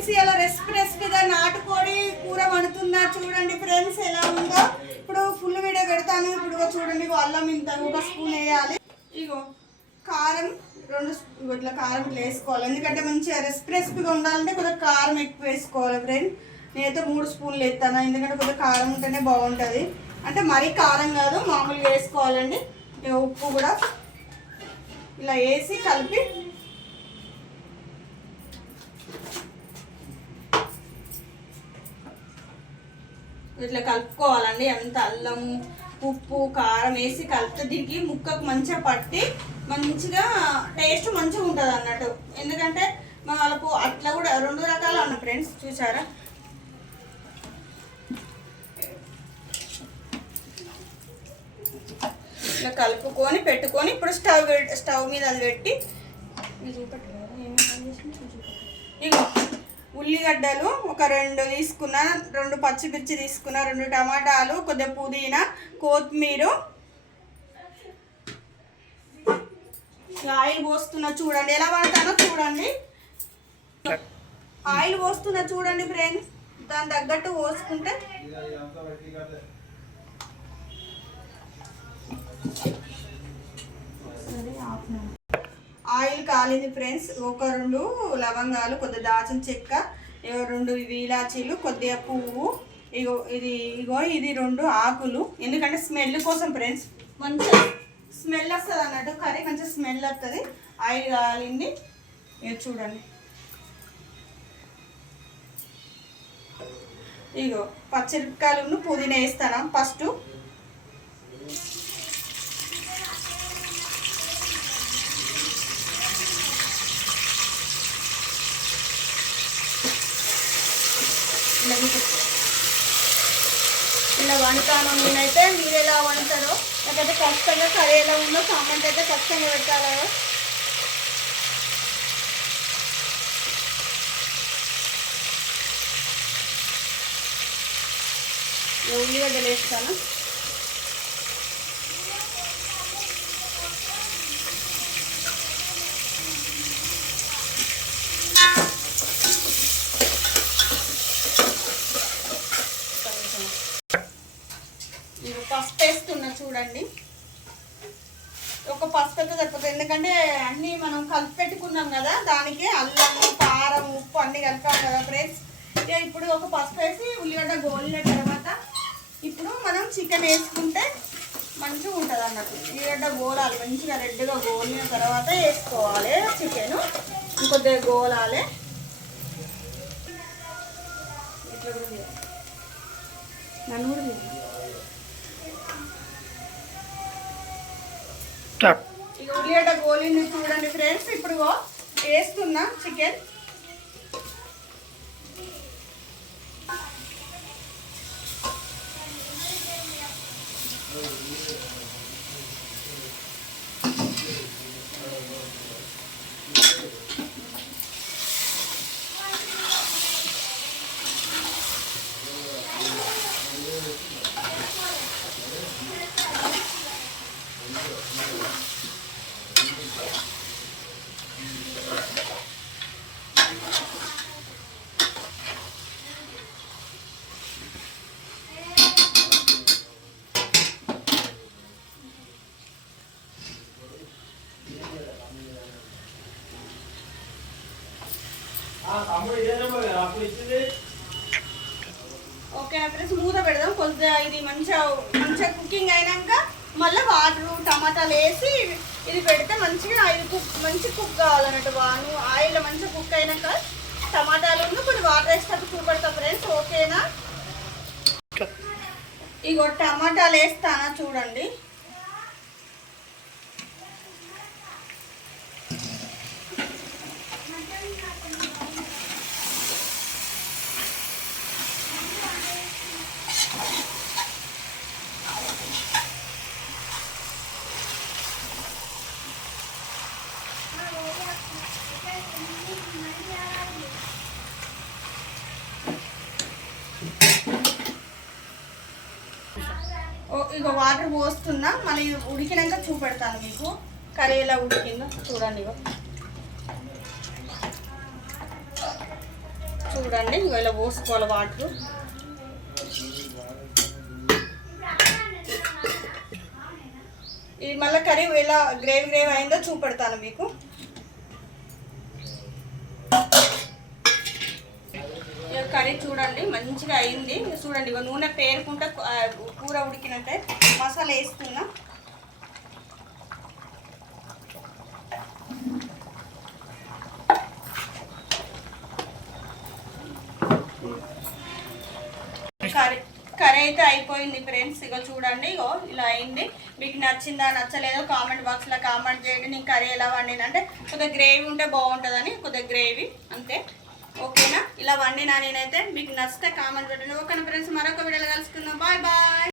Friends ఇలా recipe రెసిపీగా నాటుకోడి కూర వండుతున్నా చూడండి ఫ్రెండ్స్ ఎలా ఉందో. ఇప్పుడు ఫుల్ వీడియో పెడతాను. ఇప్పుడు చూడండి అల్లం ఇంత ఒక స్పూన్ వేయాలి. ఇగో కారం రెండు ఇట్లా కారం ఇట్లా వేసుకోవాలి. ఎందుకంటే మంచిగా రెసిపీ రెసిపీగా ఉండాలంటే కొద్దిగా కారం ఎక్కువ వేసుకోవాలి ఫ్రెండ్. నేనైతే మూడు స్పూన్లు వేస్తాను. ఎందుకంటే కొద్దిగా కారం ఉంటేనే బాగుంటుంది. అంటే మరీ కారం కాదు మామూలుగా వేసుకోవాలండి. ఉప్పు కూడా ఇలా వేసి కలిపి ఇట్లా కలుపుకోవాలండి. అంత అల్లం ఉప్పు కారం వేసి కలిపితే దీనికి ముక్కకు మంచిగా పట్టి మంచిగా టేస్ట్ మంచిగా ఉంటుంది అన్నట్టు. ఎందుకంటే మన వాళ్ళకు అట్లా కూడా రెండు రకాలు ఉన్నాయి ఫ్రెండ్స్ చూసారా? ఇట్లా కలుపుకొని పెట్టుకొని ఇప్పుడు స్టవ్ స్టవ్ మీద అది పెట్టి చూపెట్టు. ఇగో. ఉల్లిగడ్డలు ఒక రెండు తీసుకున్న రెండు పచ్చిమిర్చి తీసుకున్న రెండు టమాటాలు కొద్దిగా పుదీనా కొత్తిమీర. ఆయిల్ పోస్తున్నా చూడండి. ఎలా పడతానో చూడండి. ఆయిల్ పోస్తున్నా చూడండి ఫ్రెండ్స్. దాని తగ్గట్టు పోసుకుంటే. ఆయిల్ కాలింది ఫ్రెండ్స్. ఒక రెండు లవంగాలు కొద్దిగా దాచిన చెక్క ఇగో రెండు ఇవి ఇలాచీలు కొద్దిగా పువ్వు ఇగో ఇది ఇగో ఇది రెండు ఆకులు. ఎందుకంటే స్మెల్ కోసం ఫ్రెండ్స్ కొంచెం స్మెల్ వస్తుంది అన్నట్టు కర్రీ కొంచెం స్మెల్ వస్తుంది. ఆయిల్ కాలింది. ఇక చూడండి. ఇగో పచ్చిమిరపకాయలు పుదీనా వేస్తాను. ఫస్ట్ ఇలా ఇలా వండుతాను నేనైతే మీరు ఎలా వండుతారో లేకపోతే ఖచ్చితంగా కర్రీ ఎలా ఉందో కామెంట్ అయితే ఖచ్చితంగా పెట్టాలి? ఉల్లిగడ్డలు వేస్తాను ఇక పసుపు వేస్తున్నా చూడండి. ఒక పసుపు అయితే సరిపోతుంది. ఎందుకంటే అన్నీ మనం కలిపి పెట్టుకున్నాం కదా దానికి అల్లం కారం ఉప్పు అన్నీ కలిపాం కదా ఫ్రెండ్స్. ఇక ఇప్పుడు ఒక పసుపు వేసి ఉల్లిగడ్డ గోలిన తర్వాత ఇప్పుడు మనం చికెన్ వేసుకుంటే మంచిగా ఉంటుంది అన్నట్టు. ఉల్లిగడ్డ గోలాలి మంచిగా రెడ్గా గోలిన తర్వాత వేసుకోవాలి చికెన్. ఇంకొద్దిగా గోలాలి. ఇట్లా నన్ను కూడా స్టార్ట్ ఇక ఉల్లిగడ్డ గోలింది చూడండి ఫ్రెండ్స్. ఇప్పుడు వేస్తున్నా చికెన్. ఓకే ఫ్రెండ్స్ మూత పెడదాం కొద్దిగా ఇది మంచిగా మంచిగా కుకింగ్ అయినాక మళ్ళీ వాటర్ టమాటాలు వేసి ఇది పెడితే మంచిగా ఇది కుక్ మంచి కుక్ కావాలన్నట్టు వాను. ఆయిల్ మంచిగా కుక్ అయినాక టమాటాలు ఉన్న కొన్ని వాటర్ వేస్తే చూపెడతా ఫ్రెండ్స్ ఓకేనా? ఇగో టమాటాలు వేస్తానా చూడండి. ఇక వాటర్ పోస్తున్నా మళ్ళీ ఉడికినాక చూపెడతాను మీకు. కర్రీ ఎలా ఉడికిందో చూడండి ఇగో. చూడండి ఇగో ఇలా పోసుకోవాలి వాటర్. ఇది మళ్ళీ కర్రీ ఎలా గ్రేవీ గ్రేవీ అయిందో చూపెడతాను మీకు ఇక కర్రీ చూడండి మంచిగా అయింది. చూడండి ఇక నూనె పేరుకుంటే కూర ఉడికినట్టే మసాలా వేస్తున్నా. కర్రీ కర్రీ అయితే అయిపోయింది ఫ్రెండ్స్. ఇక చూడండి ఇగో ఇలా అయింది. మీకు నచ్చిందా నచ్చలేదో కామెంట్ బాక్స్లో కామెంట్ చేయండి. నేను కర్రీ ఎలా వండినంటే కొద్దిగా గ్రేవీ ఉంటే బాగుంటుందని కొద్దిగా గ్రేవీ అంతే. ఓకేనా? ఇలా వండినా నేనైతే మీకు నచ్చితే కామెంట్ పెట్టండి. ఓకేనా ఫ్రెండ్స్ మరొక వీడియోలో కలుసుకుందాం. Bye bye.